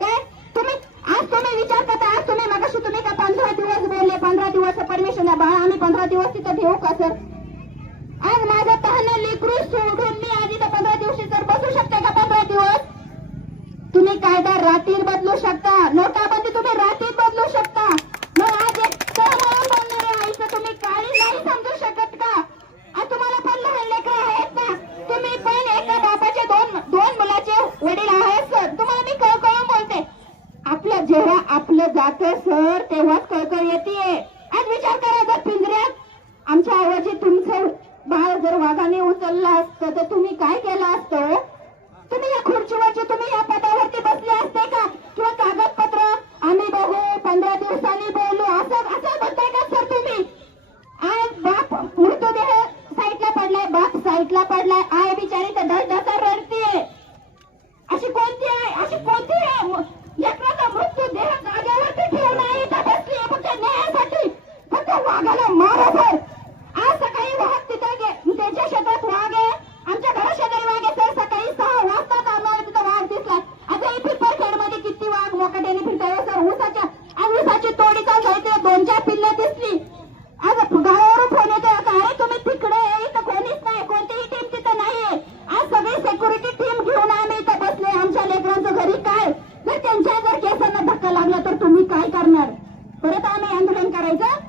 काय तुम्ही आज तुम्ही विचार करता, आज तुम्ही मगाशी तुम्ही का 15 दिवस बोलले, 15 दिवस परमिशन द्या बाळा, आम्ही 15 दिवस तिथं ठेवू का सर? आज माझं तहानं लेकरू सोडून मी आधी तर 15 दिवशी सर बसू शकते का? 15 दिवस तुम्ही कायदा रात्रीत बदलू शकता, नोटाबंदी तुम्ही रात्रीत बदलू शकता. मग आज एक म्हणून बोलणाऱ्या आईचं तुम्ही काही नाही समजू शकत का? आज तुम्हाला पण लहान लेकरं आहेत ना, तुम्ही पण एका बापाचे दोन मुलाचे वडील आहेत सर. तुम्हाला मी कळकळून बोलते, आपलं जेव्हा आपलं जातं सर तेव्हाच कळकळ येते. आज विचार करा, जर पिंजऱ्यात आमच्या ऐवजी तुमचं बाळ जर वाघाने उचललं असतं तर तुम्ही काय केलं असतं? तुम्ही या खुर्चीवरचे तुम्ही या पदावरती बसले असते का? किंवा कागदपत्र आम्ही बघू 15 दिवसांनी बोलू असं बोलताय का सर तुम्ही? आज बाप मृतदेह साईडला पडलाय, बाप साईडला पडलाय, आय बिचारी तर दर रडतीये. अशी कोणती आहे लेकराचा मृत्यूदेह जागेवरती ठेवून आहे तर बसली फक्त न्यायासाठी, फक्त वाघाला मारा सर. आज सकाळी वाघ तिथं त्याच्या शेतात वाघ आहे, आमच्या घरा शेजारी वाघ आहे सर. सकाळी 6 वाजता आम्हाला तिथं वाघ दिसला. आता ही पिंपळखेडमध्ये किती वाघ मोकाट्याने फिरताय सर. ऊसाची तोडी चालू आहे, 2-4 पिल्लं दिसली. आज गावावरून फोन येतोय का, अरे तुम्ही तिकडे इथं कोणीच नाही, कोणतीही टीम तिथं नाहीये. आज सगळी सिक्युरिटी टीम घेऊन आम्ही इथं बसले. आमच्या लेकरांचं घरी काय, जर त्यांच्या जर केसांना धक्का लागला तर तुम्ही काय करणार? परत आम्ही आंदोलन करायचं?